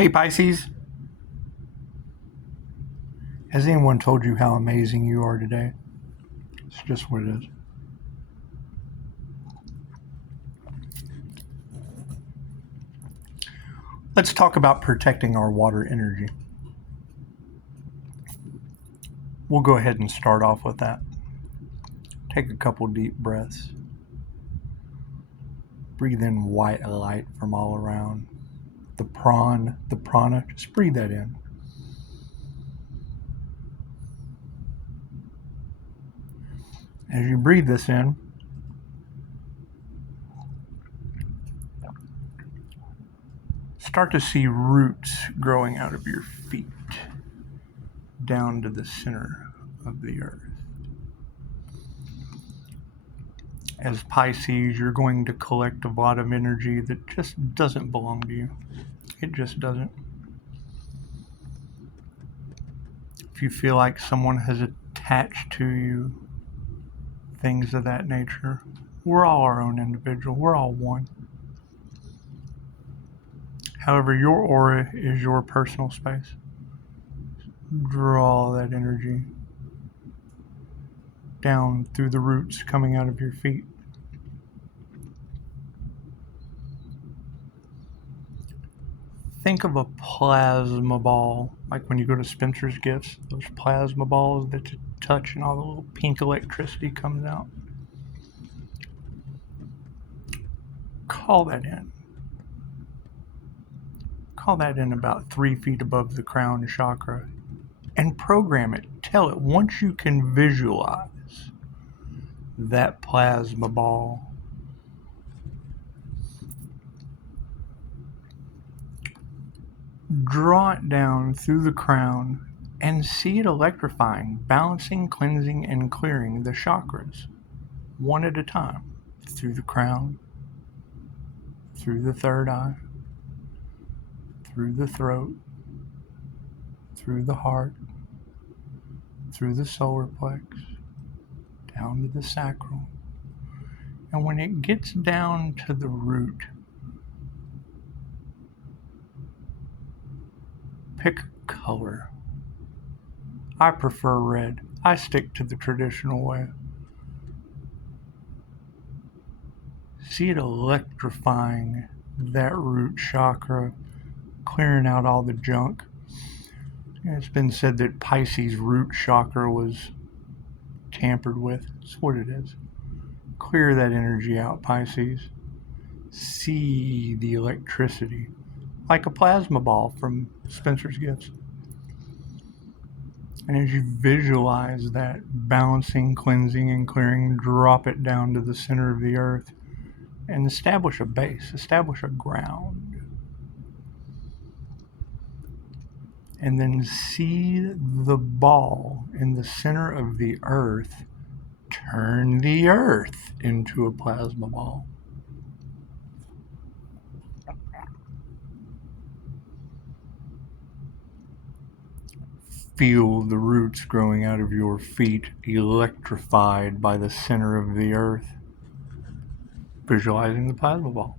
Hey Pisces, has anyone told you how amazing you are today? It's just what it is. Let's talk about protecting our water energy. We'll go ahead and start off with that. Take a couple deep breaths. Breathe in white light from all around. The prana, just breathe that in. As you breathe this in, start to see roots growing out of your feet down to the center of the earth. As Pisces, you're going to collect a lot of energy that just doesn't belong to you. It just doesn't. If you feel like someone has attached to you, things of that nature, we're all our own individual. We're all one. However, your aura is your personal space. Draw that energy down through the roots coming out of your feet. Think of a plasma ball, like when you go to Spencer's Gifts, those plasma balls that you touch and all the little pink electricity comes out. Call that in. Call that in about 3 feet above the crown chakra and program it. Tell it, once you can visualize that plasma ball, draw it down through the crown and see it electrifying, balancing, cleansing, and clearing the chakras one at a time, through the crown, through the third eye, through the throat, through the heart, through the solar plex, down to the sacral. And when it gets down to the root, pick a color. I prefer red. I stick to the traditional way. See it electrifying that root chakra, clearing out all the junk. It's been said that Pisces' root chakra was tampered with. It's what it is. Clear that energy out, Pisces. See the electricity, like a plasma ball from Spencer's Gifts. And as you visualize that balancing, cleansing, and clearing, drop it down to the center of the earth and establish a base, establish a ground. And then see the ball in the center of the earth turn the earth into a plasma ball. Feel the roots growing out of your feet, electrified by the center of the earth, visualizing the plasma ball.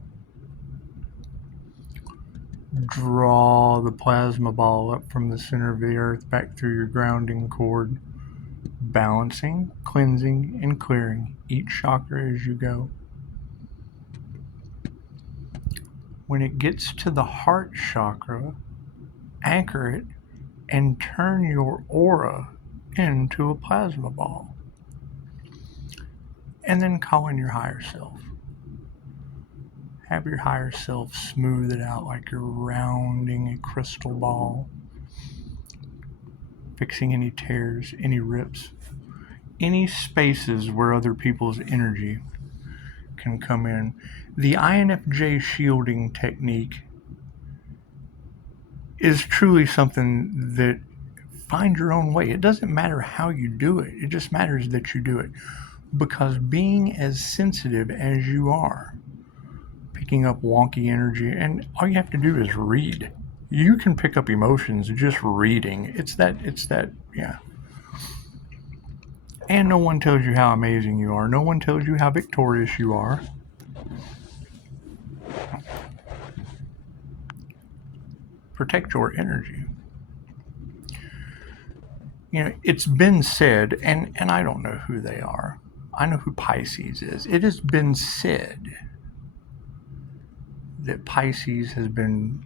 Draw the plasma ball up from the center of the earth back through your grounding cord, balancing, cleansing, and clearing each chakra as you go. When it gets to the heart chakra, anchor it and turn your aura into a plasma ball. And then call in your higher self. Have your higher self smooth it out like you're rounding a crystal ball, fixing any tears, any rips, any spaces where other people's energy can come in. The INFJ shielding technique is truly something that find your own way. It doesn't matter how you do it. It just matters that you do it. Because being as sensitive as you are, picking up wonky energy, and all you have to do is read. You can pick up emotions just reading. It's that, yeah. And no one tells you how amazing you are. No one tells you how victorious you are. protect your energy. It's been said, and I don't know who they are. I know who Pisces is. It has been said that Pisces has been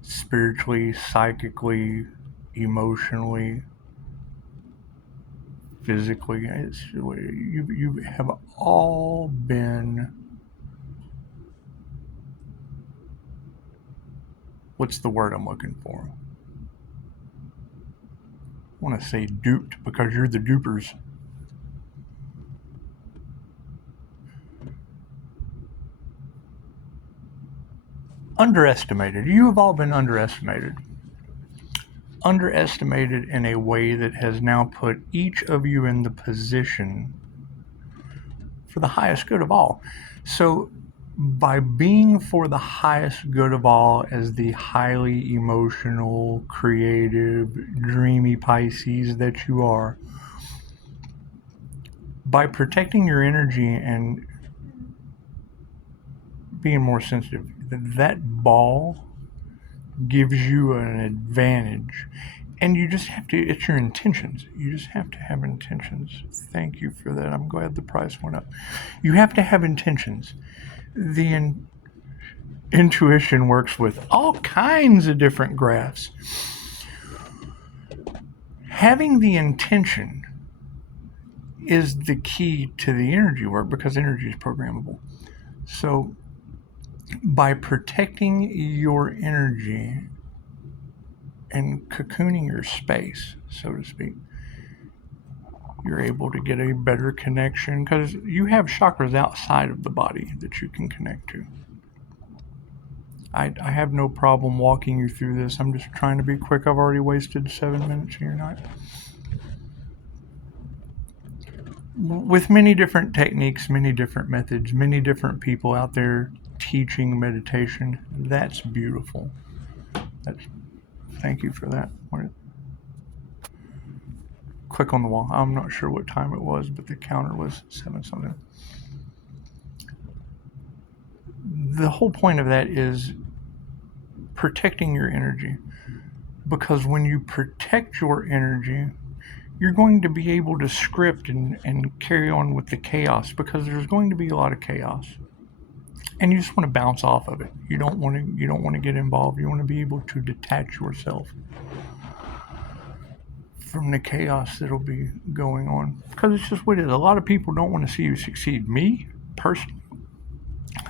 spiritually, psychically, emotionally, physically, you have all been, what's the word I'm looking for? I want to say duped, because you're the dupers. Underestimated. You have all been underestimated. Underestimated in a way that has now put each of you in the position for the highest good of all. So by being for the highest good of all as the highly emotional, creative, dreamy Pisces that you are, by protecting your energy and being more sensitive, that ball gives you an advantage. And you just have to, it's your intentions. You just have to have intentions. Thank you for that. I'm glad the price went up. You have to have intentions. The intuition works with all kinds of different graphs. Having the intention is the key to the energy work, because energy is programmable. So by protecting your energy and cocooning your space, so to speak, you're able to get a better connection, because you have chakras outside of the body that you can connect to. I have no problem walking you through this. I'm just trying to be quick. I've already wasted 7 minutes of your night. With many different techniques, many different methods, many different people out there teaching meditation, that's beautiful. Thank you for that. Click on the wall. I'm not sure what time it was, but the counter was 7 something. The whole point of that is protecting your energy, because when you protect your energy, you're going to be able to script and carry on with the chaos, because there's going to be a lot of chaos, and you just want to bounce off of it. You don't want to get involved. You want to be able to detach yourself from the chaos that'll be going on, because it's just what it is. A lot of people don't want to see you succeed. Me personally,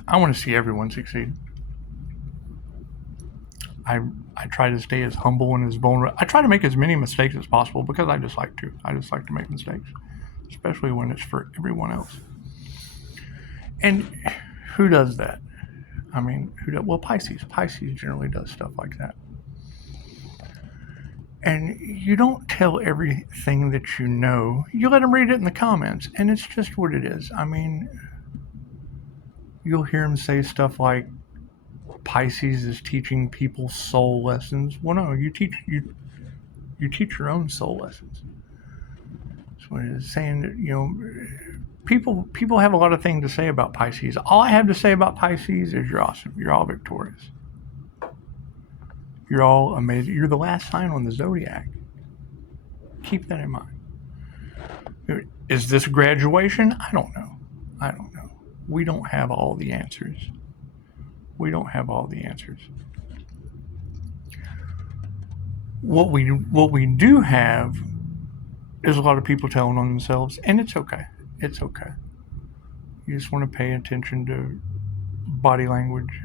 I want to see everyone succeed. I try to stay as humble and as vulnerable. I try to make as many mistakes as possible, because I just like to. I just like to make mistakes, especially when it's for everyone else. And who does that? I mean, well, Pisces. Pisces generally does stuff like that. And you don't tell everything that you know. You let them read it in the comments, and it's just what it is. I mean, you'll hear them say stuff like, Pisces is teaching people soul lessons. Well, no, you teach your own soul lessons. So it is saying that, people have a lot of things to say about Pisces. All I have to say about Pisces is you're awesome. You're all victorious. You're all amazing. You're the last sign on the zodiac. Keep that in mind. Is this graduation? I don't know. We don't have all the answers. What we do have is a lot of people telling on themselves, and it's okay. It's okay. You just want to pay attention to body language,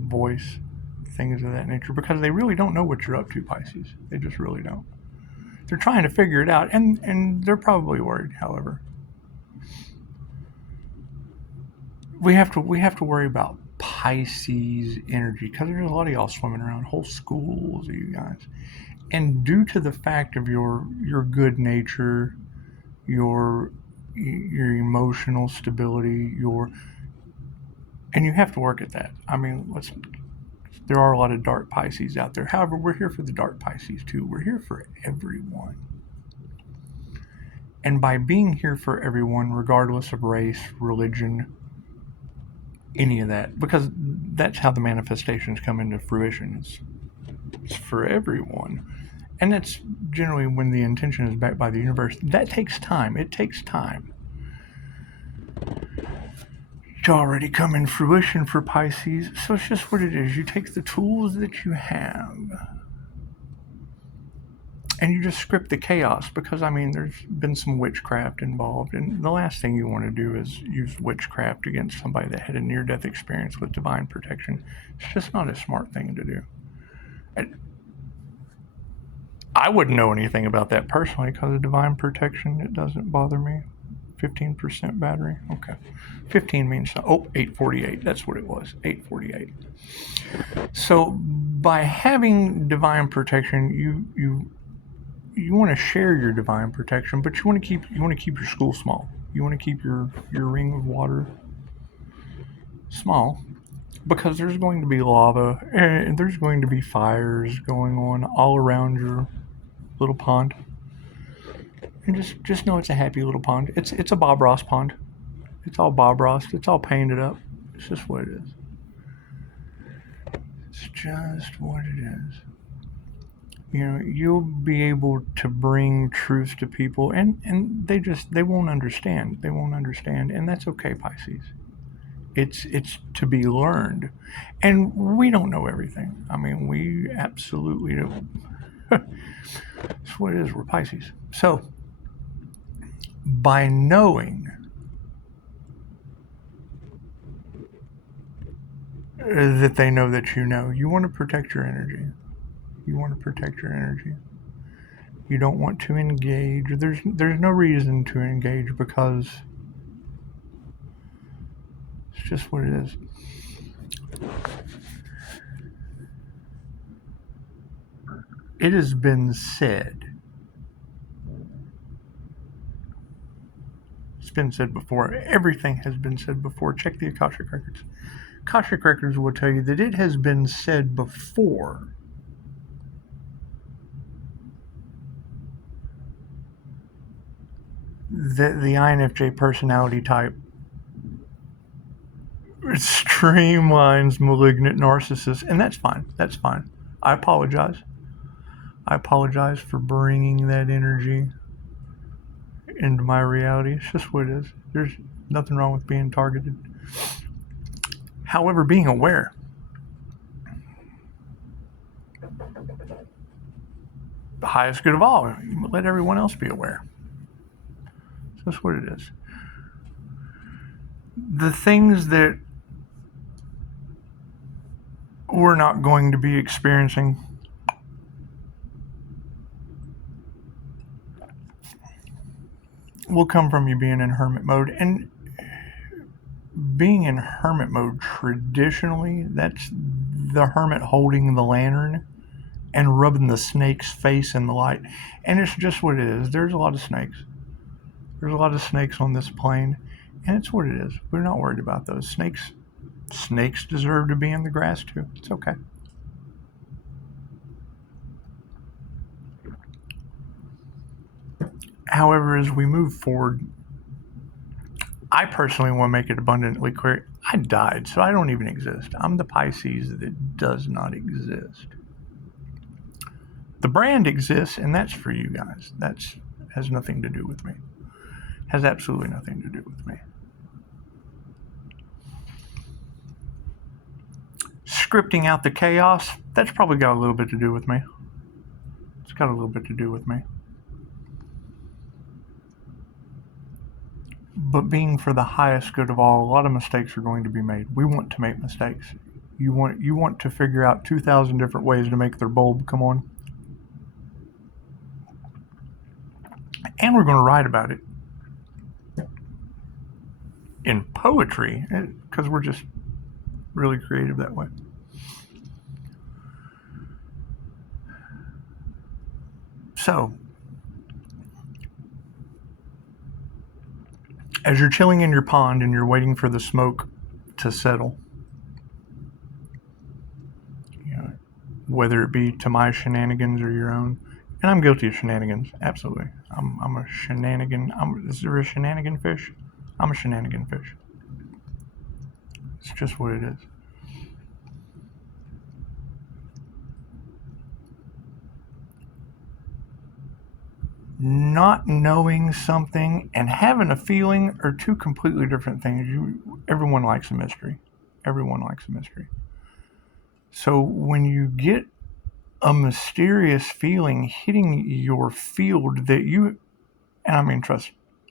voice, things of that nature, because they really don't know what you're up to, Pisces. They just really don't. They're trying to figure it out, and they're probably worried. However, we have to worry about Pisces energy, because there's a lot of y'all swimming around, whole schools of you guys. And due to the fact of your good nature, your emotional stability, and you have to work at that. I mean, there are a lot of dark Pisces out there. However, we're here for the dark Pisces too. We're here for everyone. And by being here for everyone, regardless of race, religion, any of that, because that's how the manifestations come into fruition. It's for everyone. And that's generally when the intention is backed by the universe. That takes time. It takes time to already come in fruition for Pisces. So it's just what it is. You take the tools that you have and you just script the chaos, because I mean there's been some witchcraft involved, and the last thing you want to do is use witchcraft against somebody that had a near-death experience with divine protection. It's just not a smart thing to do. And I wouldn't know anything about that personally because of divine protection. It doesn't bother me. 15% battery. Okay. 15 means 848. That's what it was. 848. So by having divine protection, you want to share your divine protection, but you want to keep your school small. You want to keep your ring of water small, because there's going to be lava and there's going to be fires going on all around your little pond. And just know it's a happy little pond. It's a Bob Ross pond. It's all Bob Ross. It's all painted up. It's just what it is. It's just what it is. You know, you'll be able to bring truth to people, and they won't understand. They won't understand, and that's okay, Pisces. It's to be learned, and we don't know everything. I mean, we absolutely don't. That's what it is. We're Pisces. So by knowing that they know that you want to protect your energy. You want to protect your energy. You don't want to engage. There's no reason to engage, because it's just what it is. It has been said. It's been said before. Everything has been said before. Check the Akashic Records. Akashic Records will tell you that it has been said before that the INFJ personality type streamlines malignant narcissists, and that's fine. That's fine. I apologize. I apologize for bringing that energy into my reality. It's just what it is. There's nothing wrong with being targeted. However, being aware. The highest good of all. Let everyone else be aware. That's what it is. The things that we're not going to be experiencing will come from you being in hermit mode. And being in hermit mode, traditionally, that's the hermit holding the lantern and rubbing the snake's face in the light. And it's just what it is. There's a lot of snakes. There's a lot of snakes on this plane, and it's what it is. We're not worried about those snakes. Snakes deserve to be in the grass too. It's okay. However, as we move forward, I personally want to make it abundantly clear. I died, so I don't even exist. I'm the Pisces that does not exist. The brand exists, and that's for you guys. That has nothing to do with me. Has absolutely nothing to do with me. Scripting out the chaos, that's probably got a little bit to do with me. It's got a little bit to do with me. But being for the highest good of all, a lot of mistakes are going to be made. We want to make mistakes. You want to figure out 2,000 different ways to make their bulb come on. And we're going to write about it in poetry, because we're just really creative that way. So, as you're chilling in your pond and you're waiting for the smoke to settle, whether it be to my shenanigans or your own, and I'm guilty of shenanigans, absolutely. I'm a shenanigan. Is there a shenanigan fish? I'm a shenanigan fish. It's just what it is. Not knowing something and having a feeling are two completely different things. Everyone likes a mystery. Everyone likes a mystery. So when you get a mysterious feeling hitting your field that you, and I mean,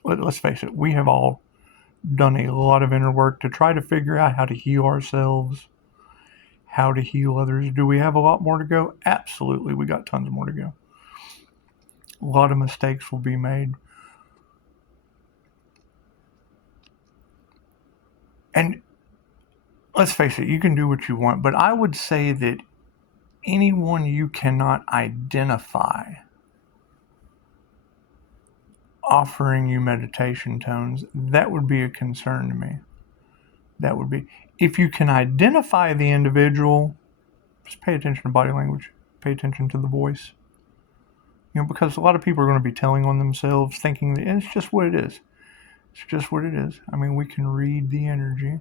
let's face it, we have all done a lot of inner work to try to figure out how to heal ourselves, how to heal others. Do we have a lot more to go? Absolutely, we got tons more to go. A lot of mistakes will be made. And let's face it, you can do what you want, but I would say that anyone you cannot identify offering you meditation tones, that would be a concern to me. That would be. If you can identify the individual, just pay attention to body language, pay attention to the voice. Because a lot of people are going to be telling on themselves, thinking that it's just what it is. It's just what it is. I mean, we can read the energy.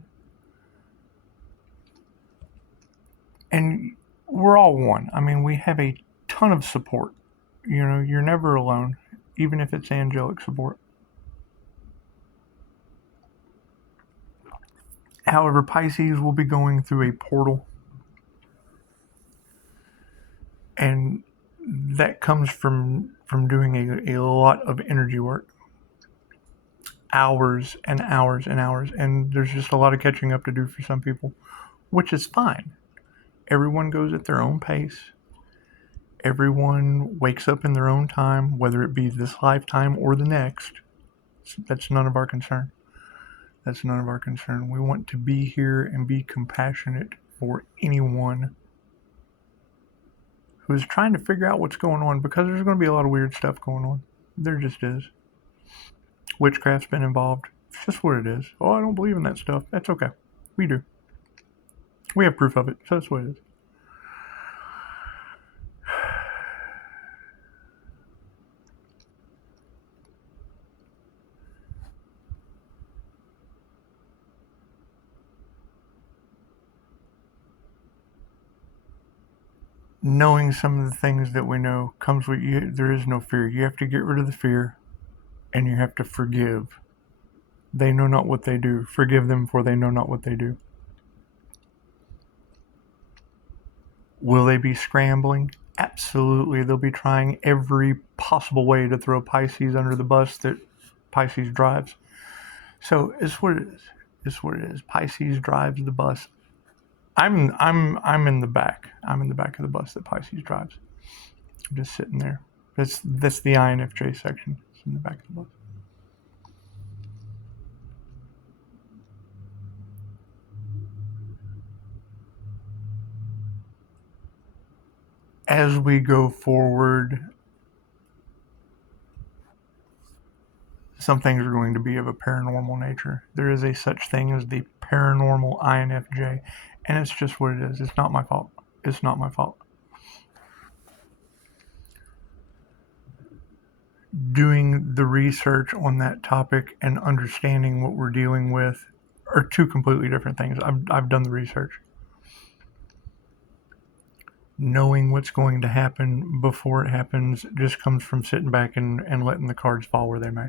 And we're all one. I mean, we have a ton of support. You're never alone, even if it's angelic support. However, Pisces will be going through a portal, and that comes from doing a lot of energy work, hours and hours and hours, and there's just a lot of catching up to do for some people, which is fine. Everyone goes at their own pace. Everyone wakes up in their own time, whether it be this lifetime or the next. That's none of our concern. That's none of our concern. We want to be here and be compassionate for anyone who is trying to figure out what's going on, because there's going to be a lot of weird stuff going on. There just is. Witchcraft's been involved. It's just what it is. Oh, I don't believe in that stuff. That's okay. We do. We have proof of it, so that's what it is. Knowing some of the things that we know comes with you. There is no fear. You have to get rid of the fear, and you have to forgive. They know not what they do. Forgive them, for they know not what they do. Will they be scrambling? Absolutely. They'll be trying every possible way to throw Pisces under the bus that Pisces drives. So it's what it is. It's what it is. Pisces drives the bus. I'm in the back. I'm in the back of the bus that Pisces drives. I'm just sitting there. That's the INFJ section. It's in the back of the bus. As we go forward, some things are going to be of a paranormal nature. There is a such thing as the paranormal INFJ, and it's just what it is. It's not my fault. It's not my fault. Doing the research on that topic and understanding what we're dealing with are two completely different things. I've done the research. Knowing what's going to happen before it happens just comes from sitting back and letting the cards fall where they may.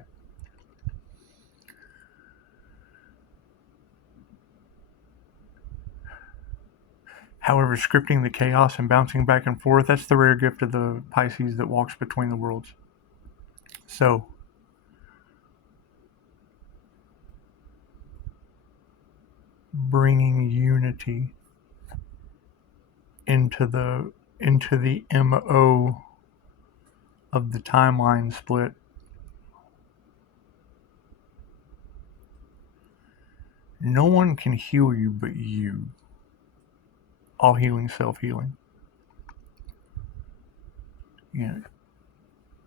However, scripting the chaos and bouncing back and forth, that's the rare gift of the Pisces that walks between the worlds. So, bringing unity into the MO of the timeline split. No one can heal you but you. All healing, self-healing.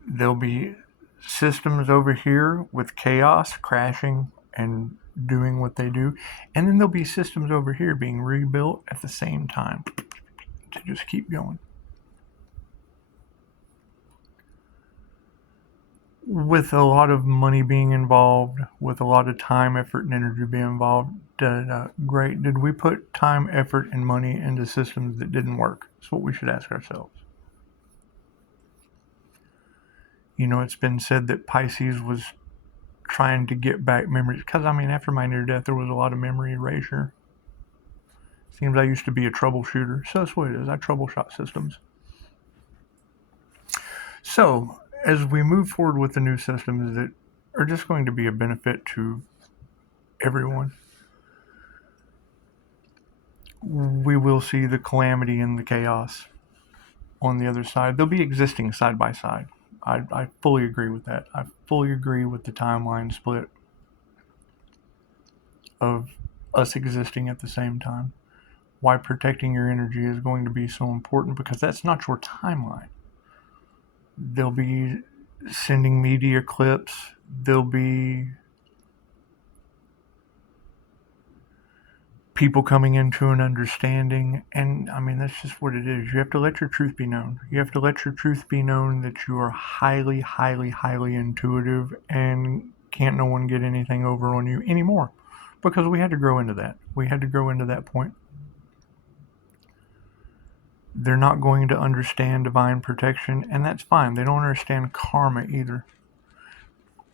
There'll be systems over here with chaos crashing and doing what they do, and then there'll be systems over here being rebuilt at the same time to just keep going. With a lot of money being involved, with a lot of time, effort, and energy being involved, great. Did we put time, effort, and money into systems that didn't work? That's what we should ask ourselves. It's been said that Pisces was trying to get back memories. Because, after my near death, there was a lot of memory erasure. Seems I used to be a troubleshooter. So that's what it is. I troubleshoot systems. So, as we move forward with the new systems that are just going to be a benefit to everyone, we will see the calamity and the chaos on the other side. They'll be existing side by side. I fully agree with that. I fully agree with the timeline split of us existing at the same time. Why protecting your energy is going to be so important, because that's not your timeline. They'll be sending media clips. There'll be people coming into an understanding, and that's just what it is. You have to let your truth be known. You have to let your truth be known that you are highly, highly, highly intuitive, and can't no one get anything over on you anymore, because we had to grow into that. We had to grow into that point. They're not going to understand divine protection, and that's fine. They don't understand karma either.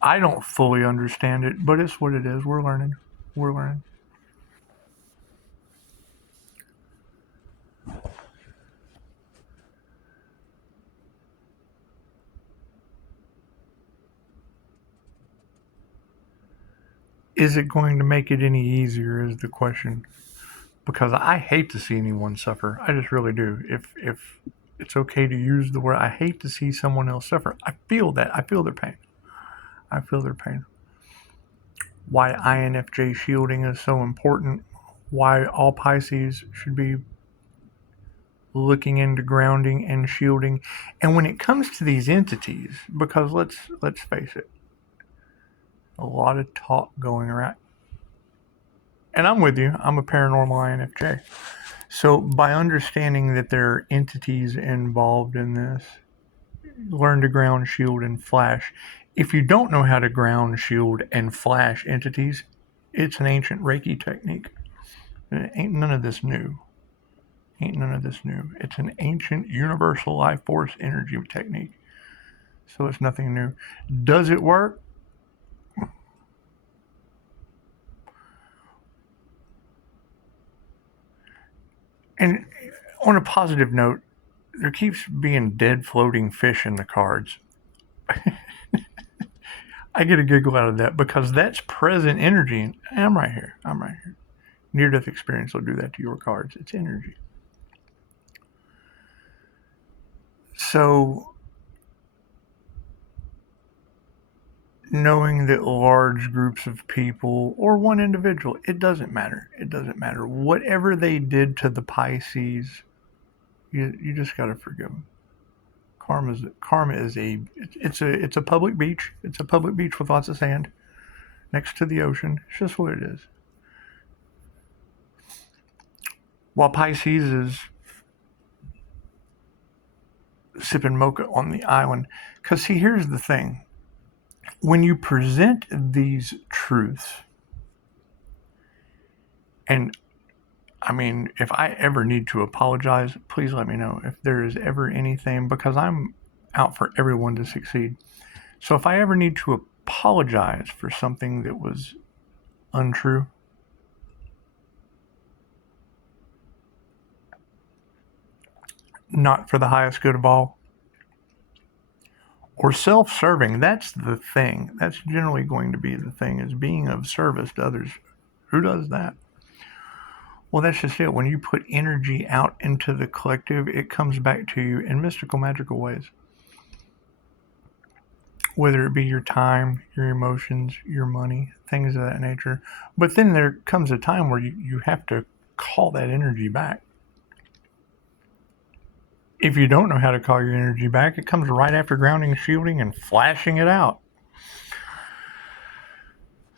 I don't fully understand it, but it's what it is. We're learning. We're learning. Is it going to make it any easier is the question. Because I hate to see anyone suffer. I just really do. If it's okay to use the word, I hate to see someone else suffer. I feel that. I feel their pain. I feel their pain. Why INFJ shielding is so important. Why all Pisces should be looking into grounding and shielding. And when it comes to these entities, because let's face it, a lot of talk going around. And I'm with you. I'm a paranormal INFJ. So by understanding that there are entities involved in this, learn to ground, shield, and flash. If you don't know how to ground, shield, and flash entities, it's an ancient Reiki technique. It ain't none of this new. Ain't none of this new. It's an ancient universal life force energy technique. So it's nothing new. Does it work? And on a positive note, there keeps being dead floating fish in the cards. I get a giggle out of that because that's present energy. And I'm right here. I'm right here. Near-death experience will do that to your cards. It's energy. So, knowing that large groups of people or one individual, it doesn't matter. It doesn't matter. Whatever they did to the Pisces, you just got to forgive them. Karma is it's a public beach. It's a public beach with lots of sand next to the ocean. It's just what it is. While Pisces is sipping mocha on the island, because see, here's the thing. When you present these truths, and if I ever need to apologize, please let me know. If there is ever anything, because I'm out for everyone to succeed. So if I ever need to apologize for something that was untrue, not for the highest good of all, or self-serving, that's the thing. That's generally going to be the thing, is being of service to others. Who does that? Well, that's just it. When you put energy out into the collective, it comes back to you in mystical, magical ways. Whether it be your time, your emotions, your money, things of that nature. But then there comes a time where you have to call that energy back. If you don't know how to call your energy back, it comes right after grounding, shielding, and flashing it out.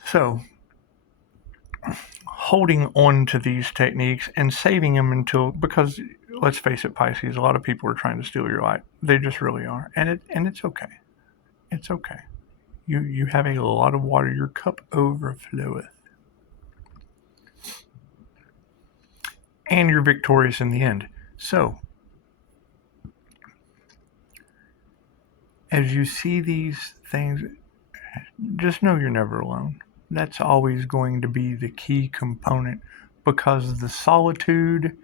So, holding on to these techniques and saving them because let's face it, Pisces, a lot of people are trying to steal your light. They just really are. And it's okay. It's okay. You have a lot of water. Your cup overfloweth. And you're victorious in the end. So, As you see these things, just know you're never alone. That's always going to be the key component, because the solitude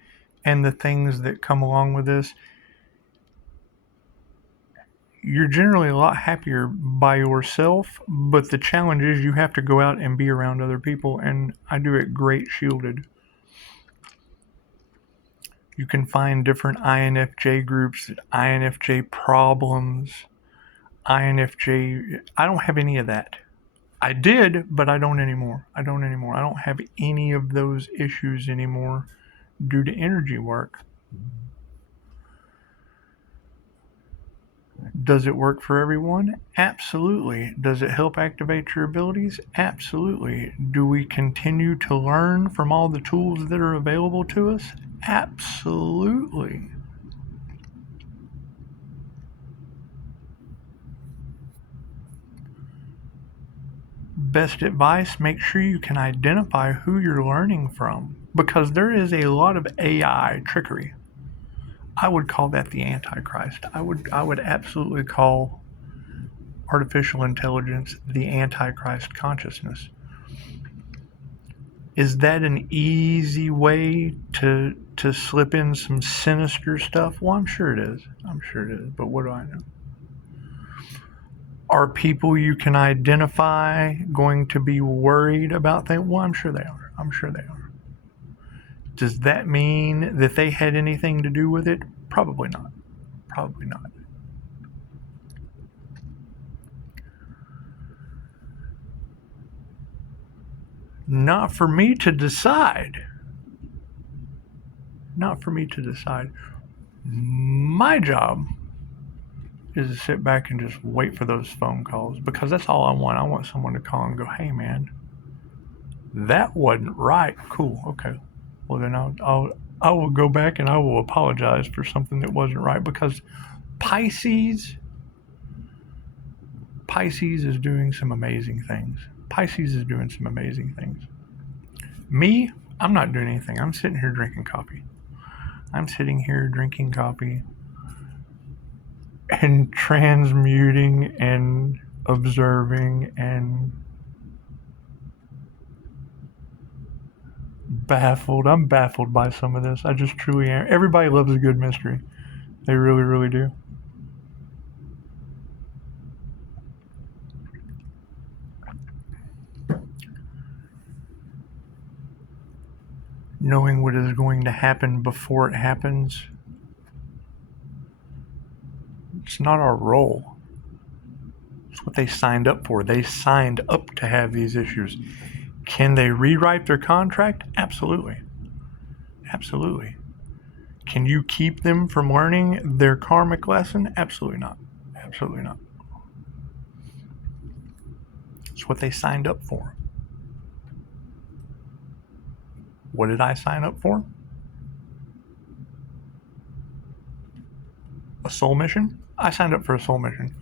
and the things that come along with this, you're generally a lot happier by yourself, but the challenge is you have to go out and be around other people, and I do it great shielded. You can find different INFJ groups, INFJ problems, INFJ. I don't have any of that. I did, but I don't anymore. I don't have any of those issues anymore due to energy work. Does it work for everyone? Absolutely. Does it help activate your abilities? Absolutely. Do we continue to learn from all the tools that are available to us? Absolutely. Best advice, make sure you can identify who you're learning from, because there is a lot of AI trickery. I would call that the Antichrist. I would absolutely call artificial intelligence the Antichrist consciousness. Is that an easy way to slip in some sinister stuff? Well, I'm sure it is. But what do I know? Are people you can identify going to be worried about things? Well, I'm sure they are. Does that mean that they had anything to do with it? Probably not. Not for me to decide. My job is to sit back and just wait for those phone calls, because that's all I want. I want someone to call and go, "Hey, man, that wasn't right." Cool. Okay. Well, then I will go back and I will apologize for something that wasn't right, because Pisces is doing some amazing things. Me, I'm not doing anything. I'm sitting here drinking coffee. And transmuting and observing and baffled. I'm baffled by some of this. I just truly am. Everybody loves a good mystery. They really, really do. Knowing what is going to happen before it happens, it's not our role. It's what they signed up for. They signed up to have these issues. Can they rewrite their contract? Absolutely. Can you keep them from learning their karmic lesson? Absolutely not. It's what they signed up for. What did I sign up for? A soul mission? I signed up for a soul mission.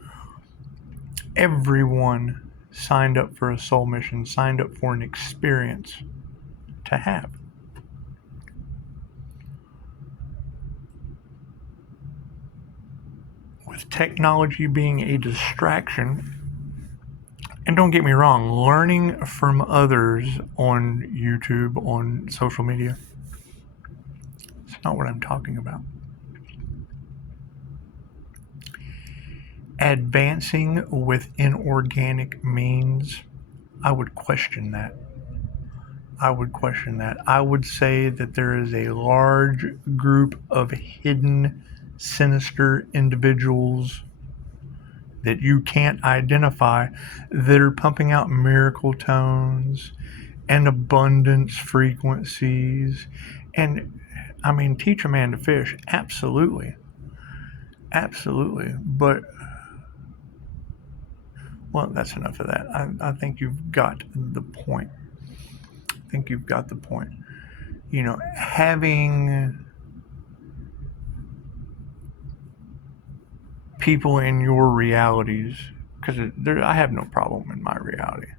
Everyone signed up for a soul mission, signed up for an experience to have. With technology being a distraction, and don't get me wrong, learning from others on YouTube, on social media, it's not what I'm talking about. Advancing with inorganic means, I would question that. I would say that there is a large group of hidden, sinister individuals that you can't identify that are pumping out miracle tones and abundance frequencies. And I mean, teach a man to fish. Absolutely. But, well, that's enough of that. I think you've got the point. You know, having people in your realities, because I have no problem in my reality.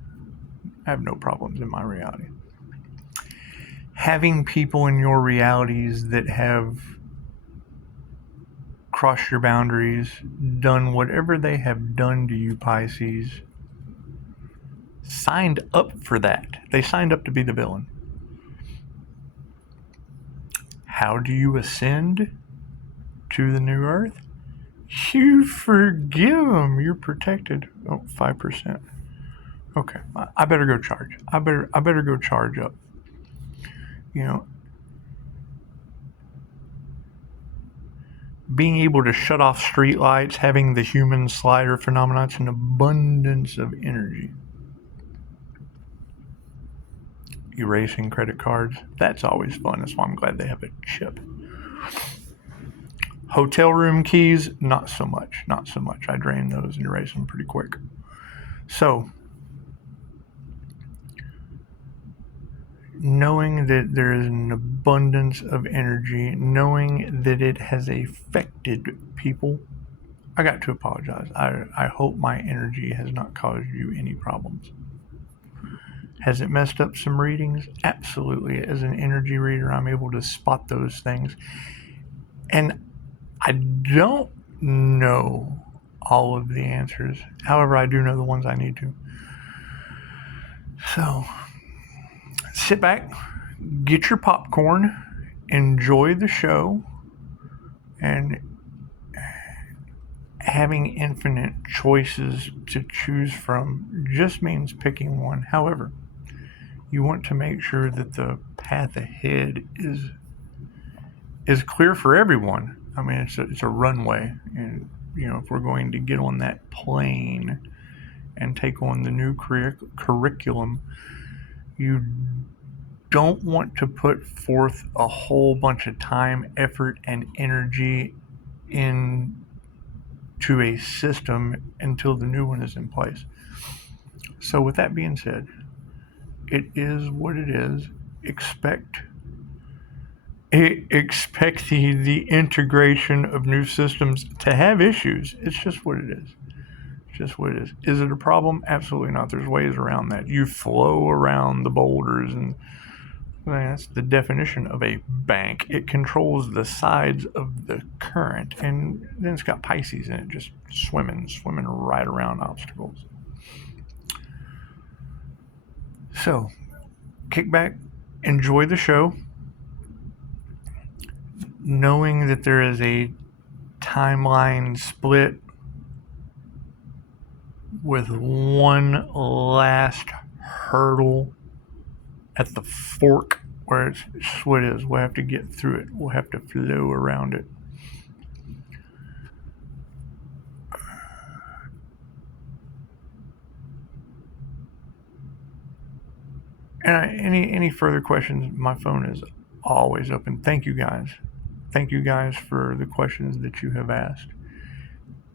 Having people in your realities that have crossed your boundaries, done whatever they have done to you, Pisces, signed up for that. They signed up to be the villain. How do you ascend to the new earth? You forgive them. You're protected. Oh, 5%. Okay, I better go charge. I better go charge up. You know, being able to shut off streetlights, having the human slider phenomenon, it's an abundance of energy. Erasing credit cards, that's always fun. That's why I'm glad they have a chip. Hotel room keys, not so much. I drain those and erase them pretty quick. So, knowing that there is an abundance of energy, knowing that it has affected people, I got to apologize. I hope my energy has not caused you any problems. Has it messed up some readings? Absolutely. As an energy reader, I'm able to spot those things. And I don't know all of the answers. However, I do know the ones I need to. So, sit back, get your popcorn, enjoy the show, and having infinite choices to choose from just means picking one. However, you want to make sure that the path ahead is clear for everyone. I mean, it's a runway, and if we're going to get on that plane and take on the new curriculum, you don't want to put forth a whole bunch of time, effort, and energy into a system until the new one is in place. So with that being said, it is what it is. Expect the integration of new systems to have issues. It's just what it is. Just what it is. Is it a problem? Absolutely not. There's ways around that. You flow around the boulders, and that's the definition of a bank. It controls the sides of the current, and then it's got Pisces in it, just swimming right around obstacles. So, kick back, enjoy the show, knowing that there is a timeline split with one last hurdle at the fork where it's what it is. We'll have to get through it. We'll have to flow around it. And any further questions, my phone is always open. Thank you guys. Thank you guys for the questions that you have asked.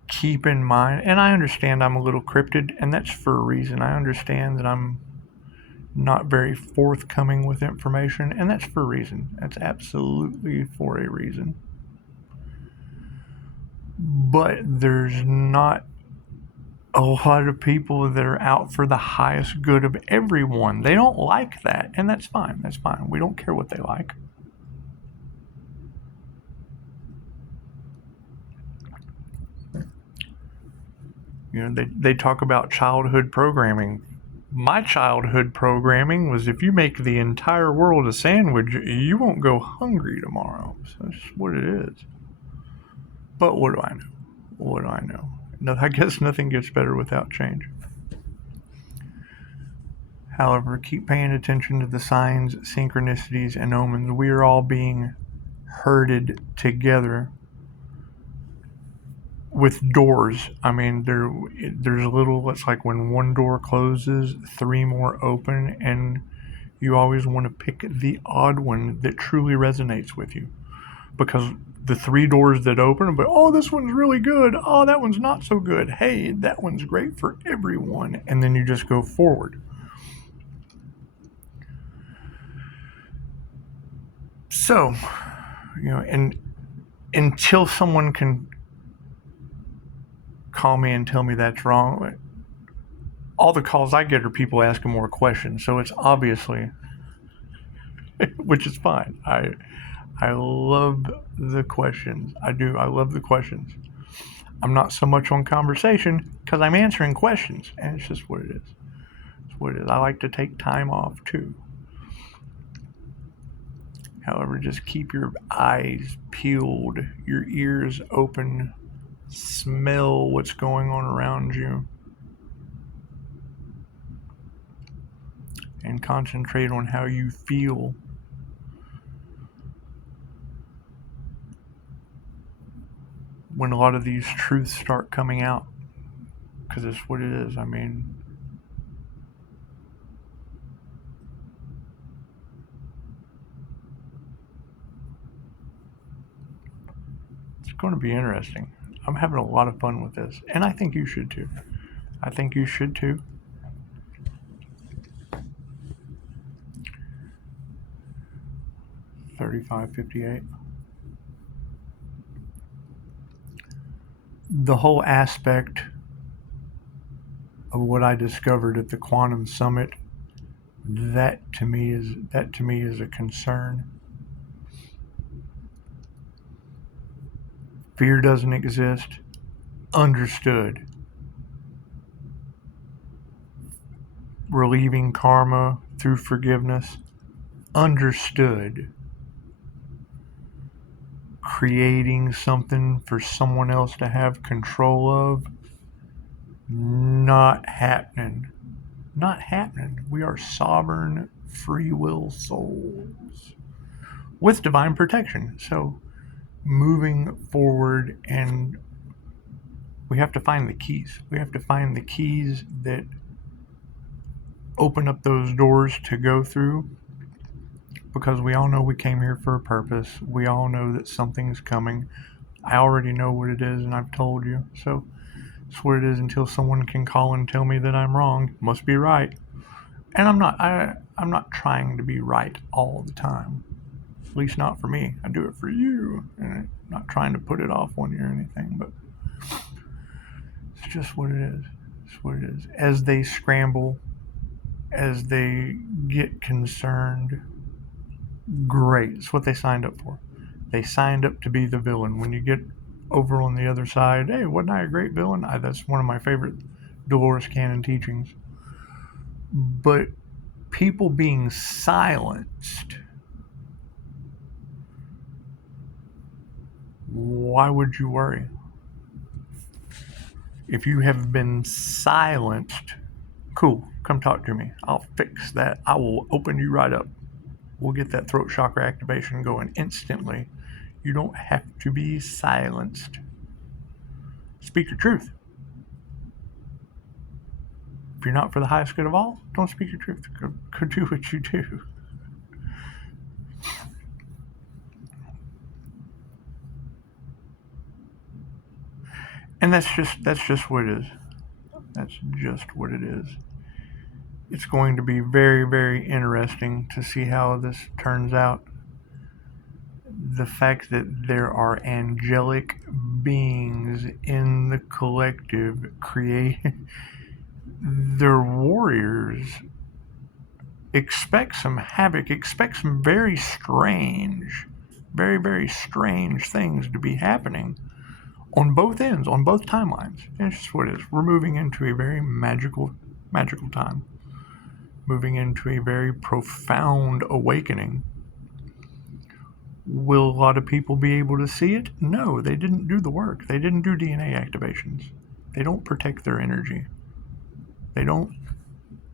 Keep in mind, and I understand I'm a little cryptid, and that's for a reason. I understand that I'm not very forthcoming with information, and that's for a reason. That's absolutely for a reason. But there's not a lot of people that are out for the highest good of everyone. They don't like that, and that's fine. That's fine. We don't care what they like. They talk about childhood programming. My childhood programming was, if you make the entire world a sandwich, you won't go hungry tomorrow. So that's what it is. But what do I know? What do I know? No, I guess nothing gets better without change. However, keep paying attention to the signs, synchronicities, and omens. We are all being herded together with doors. I mean, there's a little, it's like when one door closes, three more open, and you always want to pick the odd one that truly resonates with you. Because the three doors that open, but this one's really good. Oh, that one's not so good. Hey, that one's great for everyone. And then you just go forward. So, and until someone can call me and tell me that's wrong, all the calls I get are people asking more questions. So it's obviously, which is fine. I I love the questions. I do. I love the questions. I'm not so much on conversation because I'm answering questions, and it's just what it is. It's what it is. I like to take time off too. However, just keep your eyes peeled, your ears open, smell what's going on around you, and concentrate on how you feel. When a lot of these truths start coming out, because it's what it is. I mean, it's going to be interesting. I'm having a lot of fun with this, and I think you should too. I think you should too. $35.58. The whole aspect of what I discovered at the Quantum Summit, that to me is a concern. Fear doesn't exist. Understood. Relieving karma through forgiveness. Understood. Creating something for someone else to have control of. Not happening. Not happening. We are sovereign free will souls with divine protection. So moving forward, and we have to find the keys. We have to find the keys that open up those doors to go through, because we all know we came here for a purpose. We all know that something's coming. I already know what it is, and I've told you. So it's what it is until someone can call and tell me that I'm wrong. Must be right. And I'm not trying to be right all the time. At least not for me. I do it for you. And I'm not trying to put it off on you or anything, but it's just what it is. It's what it is. As they scramble, as they get concerned, great. It's what they signed up for. They signed up to be the villain. When you get over on the other side, hey, wasn't I a great villain? That's one of my favorite Dolores Cannon teachings. But people being silenced, why would you worry? If you have been silenced, cool, come talk to me. I'll fix that. I will open you right up. We'll get that throat chakra activation going instantly. You don't have to be silenced. Speak your truth. If you're not for the highest good of all, don't speak your truth. Go do what you do. And that's just what it is. That's just what it is. It's going to be very, very interesting to see how this turns out. The fact that there are angelic beings in the collective they're warriors. Expect some havoc. Expect some very strange, very, very strange things to be happening on both ends, on both timelines. It's just what it is. We're moving into a very magical time. Moving into a very profound awakening. Will a lot of people be able to see it? No, they didn't do the work. They didn't do DNA activations. They don't protect their energy. They don't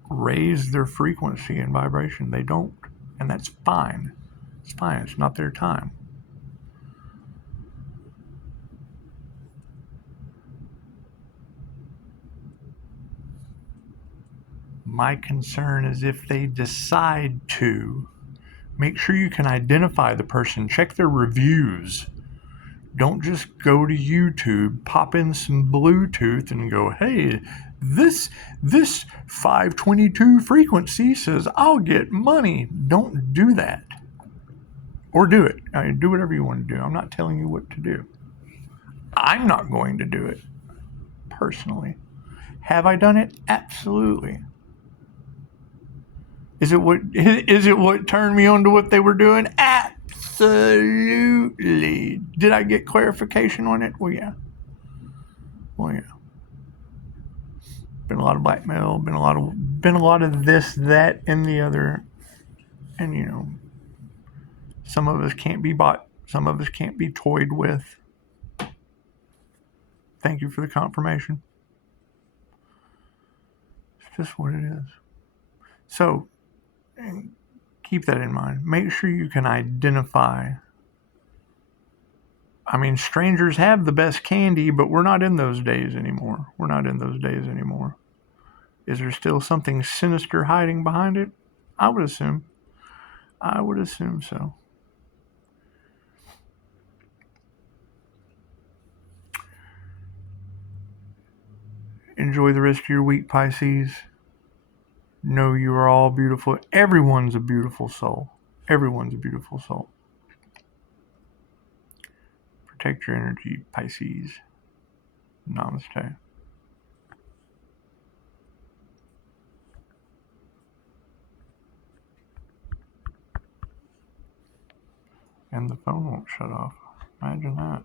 raise their frequency and vibration. They don't. And that's fine. It's fine. It's not their time. My concern is if they decide to, make sure you can identify the person. Check their reviews. Don't just go to YouTube, pop in some Bluetooth and go, hey, this 522 frequency says I'll get money. Don't do that. Or do it. I mean, do whatever you want to do. I'm not telling you what to do. I'm not going to do it personally. Have I done it? Absolutely. Is it what turned me on to what they were doing? Absolutely. Did I get clarification on it? Well, yeah. Been a lot of blackmail. Been a lot of this, that, and the other. And some of us can't be bought. Some of us can't be toyed with. Thank you for the confirmation. It's just what it is. So, keep that in mind. Make sure you can identify. I mean, strangers have the best candy, but we're not in those days anymore. Is there still something sinister hiding behind it? I would assume so. Enjoy the rest of your week, Pisces. Know you are all beautiful. Everyone's a beautiful soul. Protect your energy, Pisces. Namaste. And the phone won't shut off. Imagine that.